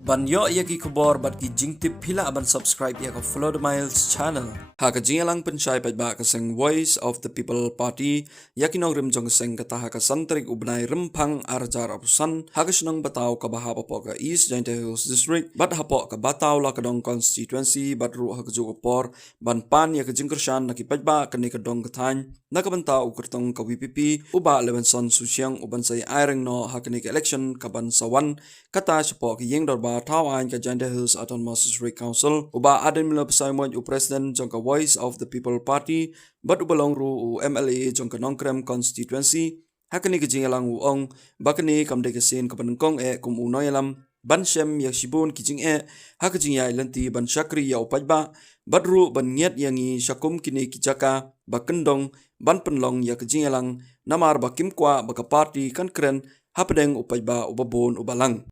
Ban yo ya ki Khubor bat ki jingtip pila ban subscribe ya ka FLOWDA Miles channel. Ha ka Jingïalang penchai pat ba ka seng Voice of the People Party ya ki nong rim jong seng ka taha ka santrik ubnai rempang arjar apusan ha ka senang batau ka baha po ka East Jingïalang Hills District bat ha po ka batau la ka dong constituency bat ru ha ka Khubor ban pan ya ka jingkershan na ki pat ba ka ni ka dong ka than na ka bantau ukertong ka WPP uba leban son susiang uban sai airing no ha ka ni ka election ka ban sawan kata sepo ki yeng dor Tawaan ka Jingïalang Hills Autonomous District Council uba Ardent mula pasaymon u President jong ka Voice of the People Party bat ubalong ru u MLA jong ka Nongkrem constituency hakani ka Jingïalang u ong bakani kamde ka sin ka panengkong kum u noyalam ban shem ya Shibun ki Jing'e haka Jingïalang ti ban Shakri ya upajba bat ru ban niat yangi shakum kini ki Jaka ba kyndong ban pynlong ya ka Jingïalang namar ba kwah ba ka party kan kren hapedeng upajba ubabon ubalang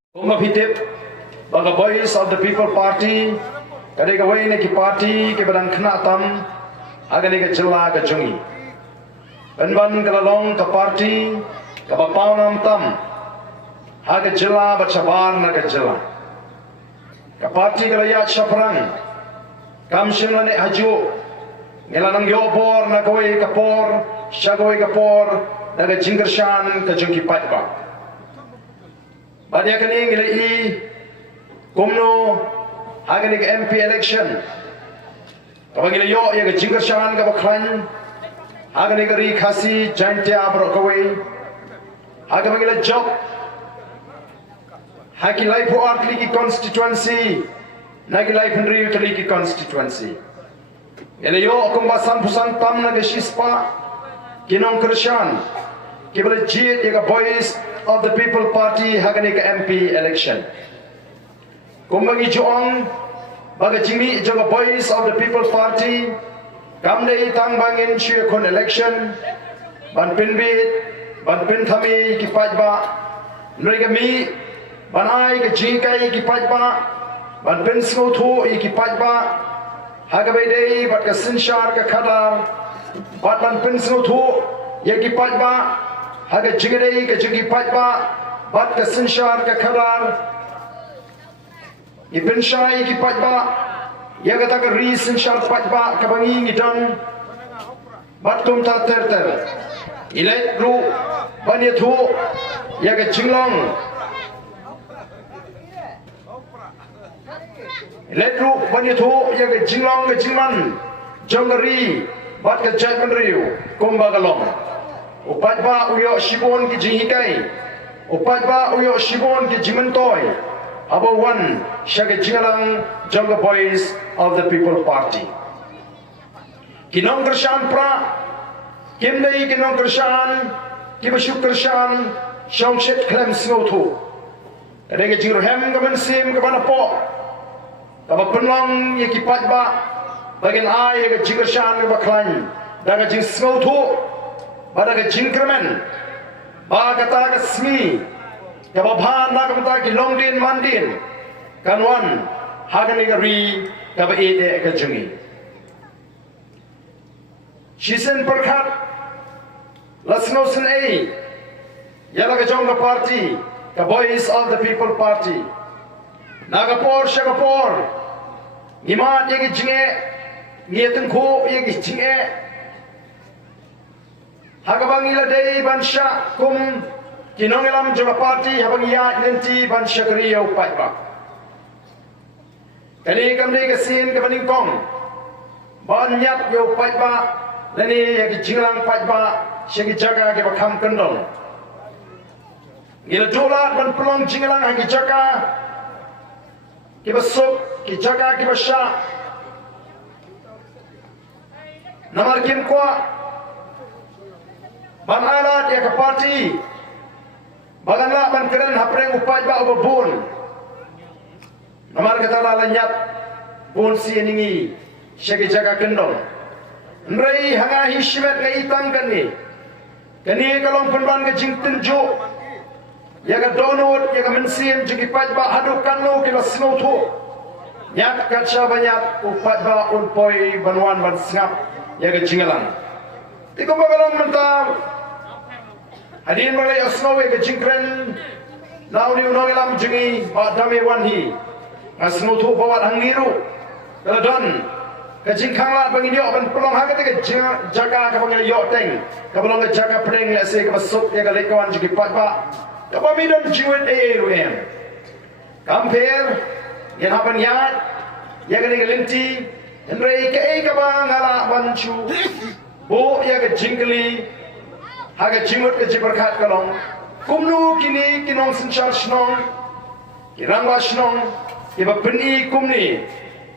Baga Voice of the People Party, kadai kawai ne ki party ke badang kena tam, agak ne ke jela ke jongi. Ban kalalong ke party, ke bapau nam tam, agak jela bacabar na ke jela. Ke party kalaya chaprang, kam shimla ne haju, ngelanang yobor na kawai kapor, syagawai kapor, na ke jingkershan ke jongi patba. Badia kini ngilai Kumno hagan ke MP election kapag ilayo ya ke jingkershan ka baklan hagan ke ri khasi jantia bro kawai hagan magila job haki life ho arkli ki constituency nagi life nri utli ki constituency ilayo kumba pusan tam na ke shispa kinong kershan kibale jit ya ke Voice of the People Party hagan ke MP election Kumbangi jong baga jimi jong Voice of the People Party kamdei tang bangin shue kon election ban pinbit ban pinthami ki pajba nrega mi ban ai ke jikai ki pajba ban pinsgo thu ki pajba hagabai dei bat ka sinshar ka khadar bat ban pinsgo thu ye ki pajba haga jingdei ka jingi pajba bat ka sinshar ka khadar Ibn Shai ki pajba, ya kata ke reason syar pajba kabangi ngidang, batum ta ter, ilai ru banyathu, ya ke Jingïalang, ilai ru banyathu, ya ke Jingïalang ke Jingman, jongari, bat ke Jaiman riu, kumbagalong, upajba uyo Shibun ki Jing'ikai, upajba uyo Shibun ki Jimentoy. About one, Jingïalang jong Voice of the People Party. Kinong kershan pra, kimdei kinong kershan, kibashuk kershan, shongshit klem snowtu. Kadang jingrohem kaman sim kaman apo, kaman pynlong yekipat ba, bagian ai ye jingkershan kabaklan, daga jing snowtu, badaga jingkremen, ba kata ka smi. Kababhan na kamta ki longdin mandin kanwan hagan ni ri kaba ede ka jungi shisen perkhat lasno sen ai yala ka jong party ka Voice of the People Party nagapor shagapor nimat ye ki jinge niateng ko ye ki jinge hagabang ila dei bansha kum Kinongelam jong party habang iya nanti ban syakri ya upat ba. Kani kamdi kasin kapaningkong ban niat ya upat ba lani ya Jingïalang pat ba syaki Jaka ke bakam kyndong. Gila dolat ban pelong Jingïalang hagi Jaka ke basuk ki Jaka ke basya. Namar kim kwah ban alat ya ke party Baganlah ban keren hapreng upat ba ubabun. Namar kata lalanyat bun si ningi syaki Jaka kyndong. Nrei hanga hishmet ka itang kani. Kani kalong penban ka jingtenjo. Ya ka donut ya ka mensim jiki pat ba haduk kanu kila snowtu. Nyak kaca banyak upat ba unpoi banwan ban sngap ya ka Jingïalang. Tikum bagalong mentang Hadin malay asnawe ke jingkren Now ni unong ilam jengi ba dame wan hi. Asnu thu bawat hangiru. Ardent. Ka jingkhang lat bangin yo ban pelong ha ka te Jaka ka bangin yo teng. Ka pelong ka Jaka preng la se ka basuk ya ka lekawan jiki pat ba. Ka ba midon jiwet ru em. Compare yan hapan yat ya ka ni linti Henry ka ba ngala banchu. Bo ya ka jingli ha ka jimut ka jibarkhat kalong. Kumnu kini kinong sinchar shnong. Kirangwa shnong. Kiba peni kumni.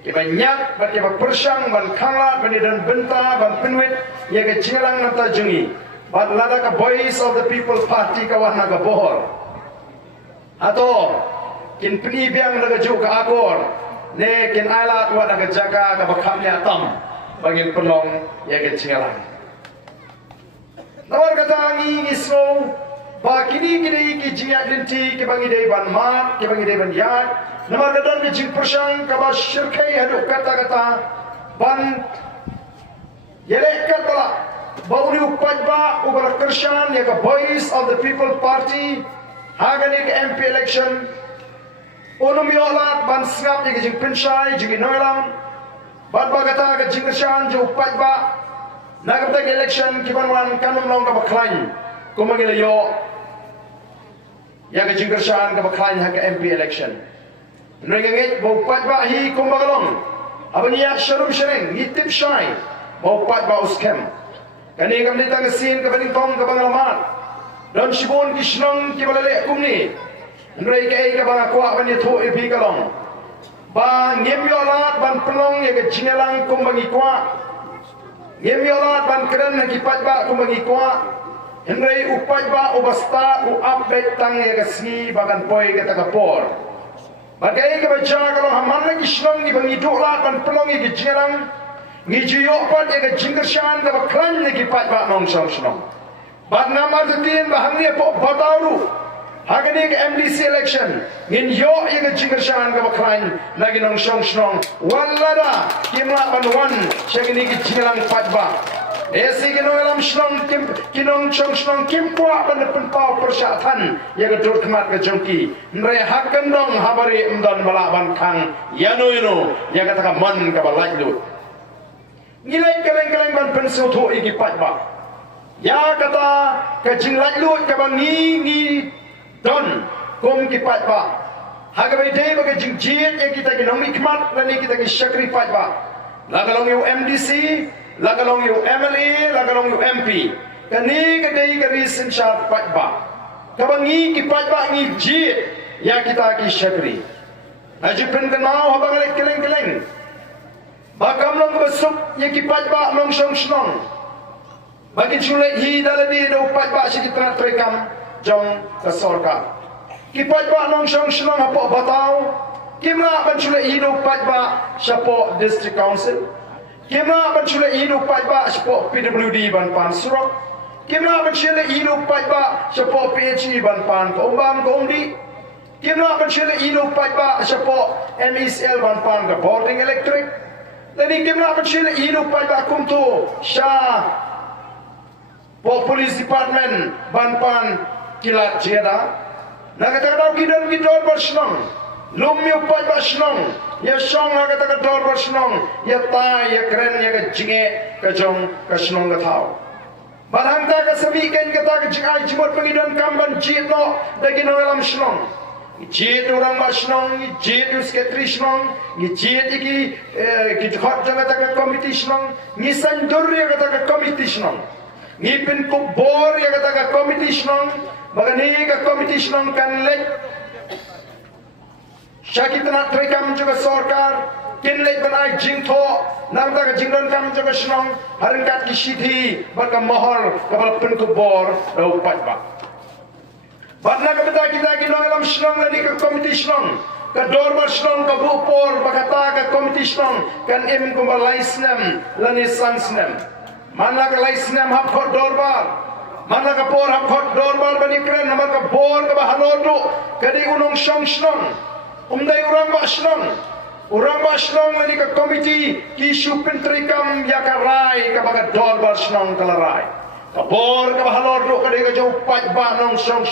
Kiba niat, bat kiba persang, ban khanglat, ban dan benta, ban penwit, ya ke Jingïalang nanta jungi. Bat Lada ka voice of the people party ka wahna ka bohor. Ato, kin peni biang naga ju ka akor, ne kin ailat wa naga Jaka ka bakhamnya tam, bangin pelong ya ke Jingïalang. Nawar kata ngi ngislo, ba kini ki jingat linti ki bangi dei ban mat, ki bangi dei ban yat, nama gadan ni jing persang ka ba syirkai haduk kata-kata ban yelek kata bauri upat ba ubara kershan ya ka voice of the people party hagani ka MP election unum yolat ban sngap ya ka jing pensai jing noilam ban ba kata ka jing kershan jo upat ba nagapta election ki ban wan kanum long ka baklain kumagila yo ya ka jing kershan ka baklain ha ka MP election Nengengit bau pat ba hi kumbagalong. Abaniya sharum shereng ngitip shai bau pat ba uskem. Kani kam ditang sin ka baning tong ka bangalamat. Don shibun kishnong ki balale kumni. Nrei ka bang kwah ban yatho ipi kalong. Ba ngemyolat ban pelong ya ka Jingïalang kumbangi kwah. Ngemyolat ban keren ki pat ba kumbangi kwah. Nrei upat ba ubasta u update tang ya ka sni bagan poi ka takapor. Bagai ke baca kalau haman lagi Islam ni bangi dolar dan pelongi ke Jingïalang ni jiok pat ya ke Jingïalang ke baklan ni ke pat bak nong song song. Bat nama tutin bahang ni pok batauru. Hagani ke MDC election ngin yo ya ke Jingïalang ke baklan lagi nong song song. Lada kimla ban wan syagini ke Jingïalang pat bak. Esi kino alam shlong kim kinong chong shlong kim kwa ban penpau persyatan ya ke dur kemat ke jongki nre hakendong habari emdan balaban kang yano ya kata man ka balai lu ngilai keleng ban pensu tho igi pat ba ya kata ke jinglai lu ka bangi don kom ki pat ba hagabe de ba ke jingjit ya kita ke nong ikmat lani kita ke syakri pat ba lagalong yu MDC lagalong yu MLA, lagalong yu MP. Kani kadai kari sinsyat patba. Kabangi ki patba ngi jit ya kita ki syakri. Haji pen kenau habang alek keleng. Bakam long besuk ya ki patba long song song. Bagi chulet hi daladi do patba sikit tengah terekam jong kesorka. Ki patba long song song apa batau. Kimla ban chulet hi do patba syapo district council. Kima ban chule hidup pat ba sepo PWD ban pan surok. Kima ban chule hidup pat ba sepo PHE ban pan kombam komdi. Kima ban chule hidup pat ba sepo MESL ban pan ke boarding electric. Lani kima ban chule hidup pat ba kumtu sha po police department ban pan kilat jeda. Nakata tau kidon kidon bersnong. Lumyo pat ba snong. Ya song ha kata dor bersnong, ya tai ya keren ya ke jinge ke jong ke snong ke tau. Barang ta ke semikan kata ke jingai jimut pengidon kamban jit no dagi no dalam snong. Jit orang ba snong, jit sekretari snong, jit iki hot jang kata ke komiti snong, ni sandur ya kata ke komiti snong. Ni pin Khubor ya kata ke komiti snong, bagani ke komiti snong kan lek Syakit nak terekam juga sorkar kinlait banai jingtho namta ka jingdon kam juga snong harengkat ki sithi baka mahal kapal pen Khubor do patba badna ka beta kita ki alam snong lani ka komiti snong ka dorbar snong ka bupor bakata ka komiti snong kan im kumbal laisnem lani sansnem manla ka laisnem hap khot dorbar manla ka por hap khot dorbar bani kren namar ka bor ka bahalodo kadi unong song snong umdai orang basnong lagi ke komiti kisu penterikam ya karai ke bagat dor basnong kalarai kabor ke bahalor do ke jauh pat ba nong song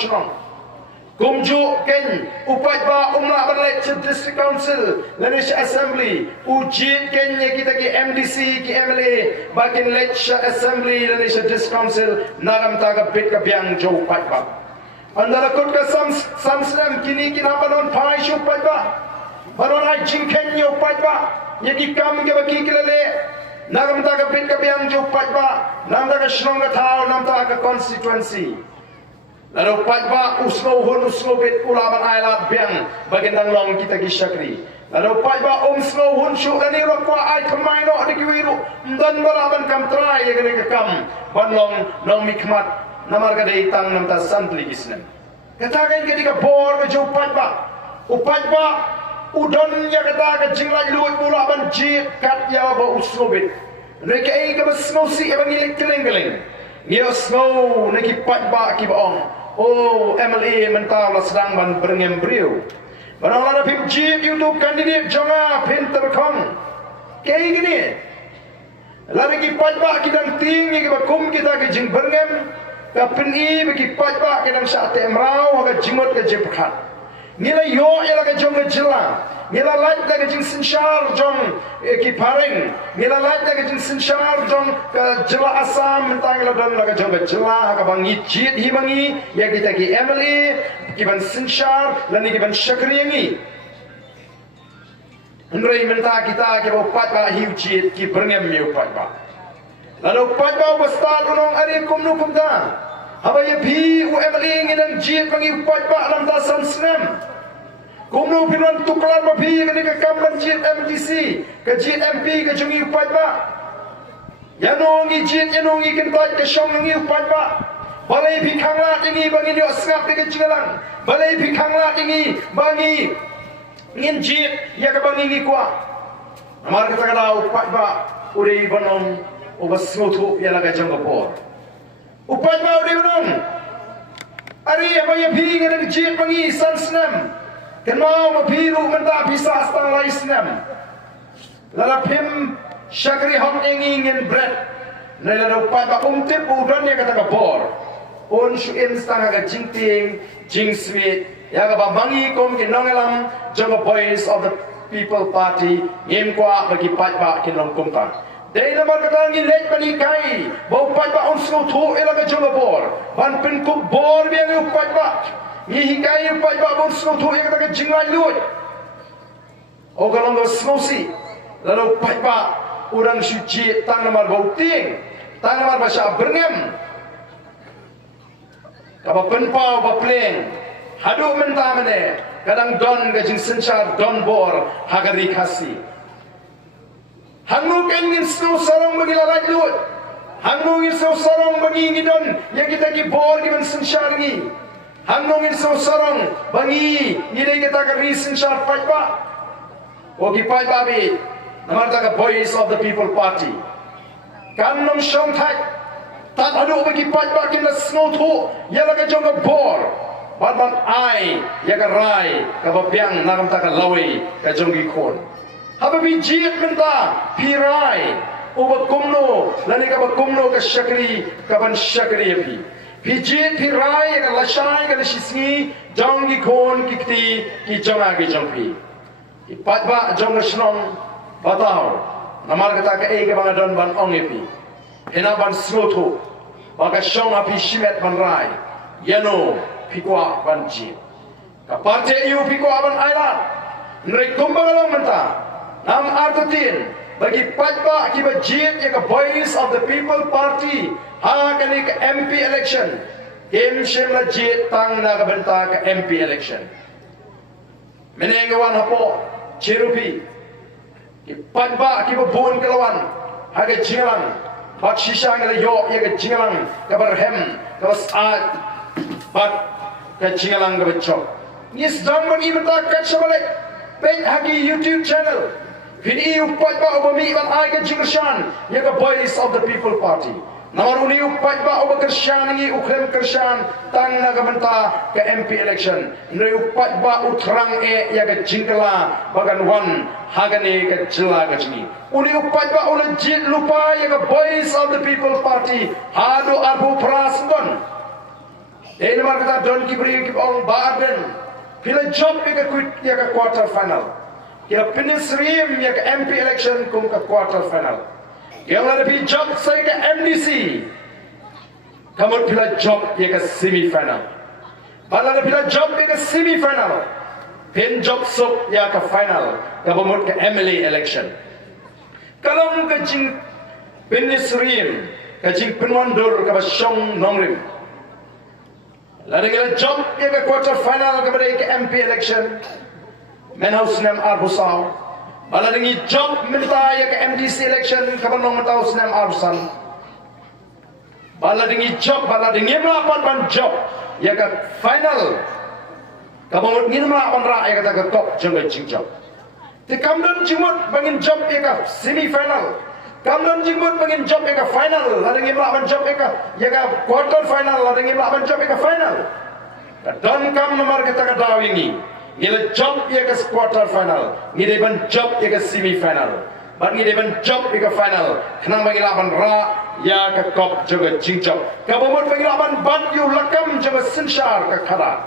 Kumjuk ken upat ba umla berlet district council lanisha assembly ujit ken kita ki MDC ki MLA bakin lecture assembly lanisha district council naram taga bit ka biang jo upat ba andara kut ka samsram kini kina banon pai shu upat ba banon ai jingken yo upat ba yaki kam ke baki kilale naram taga bit ka biang jo upat ba nam taga shnonga thao nam taga constituency lalu pajba usno bit ulaban ailat biang bagendang long kita gisyakri lalu pajba usno hun syuk dan iro kwa ai kemai no di kiwiru dan balaban kam trai ya gede kam banlong nong mikmat namar gede tang nam ta santli gisnem katakan ketika bor ke jo pajba udon ya kata ke jinglai luit ulaban jit kat ya ba usno bit mereka ai ke besno si ebang ilik keling Ngiyo snow neki pajba ki baong. Oh, MLA mentau la sedang ban berengem beriu. Barang la pim jit YouTube kandidat jonga pinter kong. Kei gini. La neki pajba ki dang ting ki bakum kita ki jing berengem. Ka pin i ki pajba ki dang sa te mrau ka jimot ka jepkhat. Nila yo ya la ka jong ka jila. Nila lait la ka jing sinshar jong ki paring. Nila lait la ka jing sinshar jong ka jila asam mentang la don la ka jong ka jila ka bangi jit hi bangi ya kita ki MLA ki ban sinshar la ni ki ban shakri ngi. Ndrei menta kita ki bo pat ba hiu jit ki berngem mi pat ba. Lalu pat ba start unong ari kum nu kum da. Haba ye bi u MLA ngi nang jit bangi pat ba lam ta sam snem. Kumno pinon tuklar ba bi ke ka kamban jit MDC ke jit MP ke jungi upat ba yano ngi jit yano ngi kentai ke shong ngi upat ba balai bi khangla tingi bangi ni asngap ke Jingïalang balai bi khangla tingi bangi ngin jit ya ke bangi ngi kwah amar kata kata upat ba urei banom obas ngotu ya laga jang Khubor upat ba urei banom ari apa ya bi ngi jit bangi sansnam kenal mabiru menta bisa astang laisnam lala pim syakri hong ingin bread nela upat ba umtip udon ya kata Khubor on shu instang aga jingting jing sweet ya ga bangi kom kinongelam jong boys of the people party ngem kwa bagi pat ba kinong kumta dei namar kata ngi let bani kai bo pat ba on sno thu elaga jong Khubor ban pin Khubor biang upat ba Hihikai upat ba bon snow tu yang kata jinglai luit. O kalau nggak snow si, lalu upat ba orang suci tang namar bau ting, tang namar bahasa berngem. Kapa penpau ba pleng, hadu mentah mana, kadang don ke jing sencar don bor hagari kasi. Hangnu kengin snow sarong bagi lalai luit, hangnu ngin snow sarong bagi ngidon yang kita ki bor di men sencar ni. Hangongin sorong bangi ngidai kita ke reason sharp fight ba oki fight ba bi namar ta boys of the people party kan nom shong thai tat hadu bagi fight ba kin snow thu ya la ka jong Khubor ban ai ya ka rai ka ba piang nam ta ka lawe ka jong gi khon hababi jit menta pirai oba kumno lani ka ba kumno ka shakri ka ban shakri api Pijit pirai ka lasai ka shisngi jong gi khon kikti ki jonga gi jongpi ipat ba jong shnong batao namar kata ka e ka bang don ban ongepi ena ban sloto ba ka shong api shimet ban rai yano pikwa ban ji ka parte yu pikwa ban aila nrei kumbalong menta nam artatin bagi patba ki ba jit ya ka boys of the people party ha kani ka MP election game shem la jit tang na ka benta ka MP election menengawan hapo chirupi ki patba ki ba bon kalawan ha ka Jingïalang bak shisha ngala yo ya ka Jingïalang ka barhem ka saat bak ka Jingïalang ka bechok nis dong ban ibata ka chabale page hagi YouTube channel Pini upat ba ubami ban ay ka Jingïalang ya ka boys of the people party Namaruni upat ba uba Krisyan ngi ukrem Krisyan tang na kabanta ka MP election nri upat ba utrang ya ka Jingïalang bagan wan hagani ka jila ka jingi uni upat ba ula jit lupa ya ka boys of the people party hadu arbu prasgon Ini mar kita don kibri kibong Ardent. Pila job ya ke quarter final. Ya finish rim ya ke MP election kum ke quarter final. Yang lebih job saya ke MDC. Kamu pila job ya ke semi final. Bala pila job ya ke semi final. Pin job sok ya ke final. Kamu ke MLA election. Kalau ke jing finish rim, ke jing penwandur ke basyong nongrim. Lalu kita job ya ke quarter final kepada ke MP election, menhaus nem arbusau. Bala dengi job minta ya ke MDC election kepada nong menhaus nem arbusan. Bala dengi job, bala dengi melapan ban job ya ke final. Kamu ingin melapan rak ya kata ke top jenggai jingjob. Tikamdan jimut bangin job ya ke semi final. Kamdan jingmut bangin job ya ke final, lalu ingin melakukan job ya ke quarter final, lalu ingin melakukan job ya ke final. Dan kam nomor kita ke daw ini, ngile job ya ke quarter final, ngile ban job ya ke semi final, ban ngile ban job ya ke final. Kenang bagi laban ra ya ke kop juga jingjob. Kabumut bagi laban ban yu lakam juga sensyar ke karat.